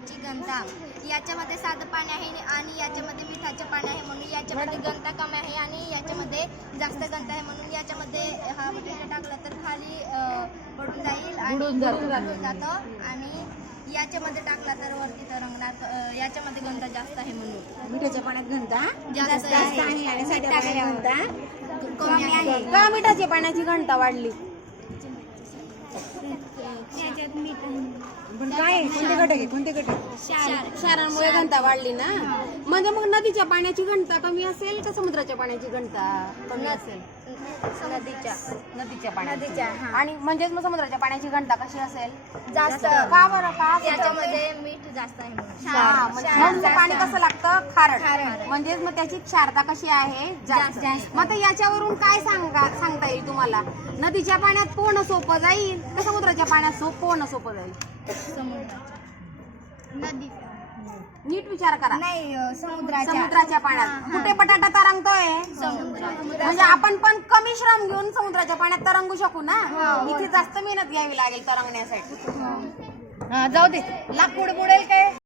पाण्याची घनता याच्यामध्ये साधं पाणी आहे आणि याच्यामध्ये मिठाचे पाणी आहे म्हणून याच्यामध्ये घनता कमी आहे आणि याच्यामध्ये जास्त घनता आहे म्हणून याच्यामध्ये हा बटाटा टाकला तर खाली पडून जाईल आणि बुडून जातं आणि याच्यामध्ये टाकला तर वरती तरंगणार. याच्यामध्ये घनता जास्त आहे म्हणून मिठाच्या पाण्यात घनता जास्त आहे आणि साध्या पाण्यात घनता कमी आहे. का मिठाच्या पाण्याची घनता वाढली? याच्यात मीठ पण काय कोणते घटक आहे कोणते घटक? क्षारांमुळे घनता वाढली ना. म्हणजे मग नदीच्या पाण्याची घनता कमी असेल का समुद्राच्या पाण्याची घनता कमी असेल? नदीच्या पाण्याची. आणि म्हणजेच मग समुद्राच्या पाण्याची घनता कशी असेल? जास्त. का बरं? का याच्यामध्ये मीठ जास्त आहे म्हणून पाणी कसं लागतं? खारट. म्हणजेच मग त्याची क्षारता कशी आहे? जास्त. मग याच्यावरून काय सांगता येईल तुम्हाला? नदीच्या पाण्यात पोहणं सोपं जाईल का समुद्राच्या पाण्यात पोहणं सोपं जाईल? नदी नीट विचार करा. नाही समुद्राच्या समुद्राच्या पाण्यात. कुठे बटाटा तरंगतोय? म्हणजे आपण पण कमी श्रम घेऊन समुद्राच्या पाण्यात तरंगू शकू ना. इथे जास्त मेहनत घ्यावी लागेल तरंगण्यासाठी. जाऊ दे. लाकूड बुडेल काय?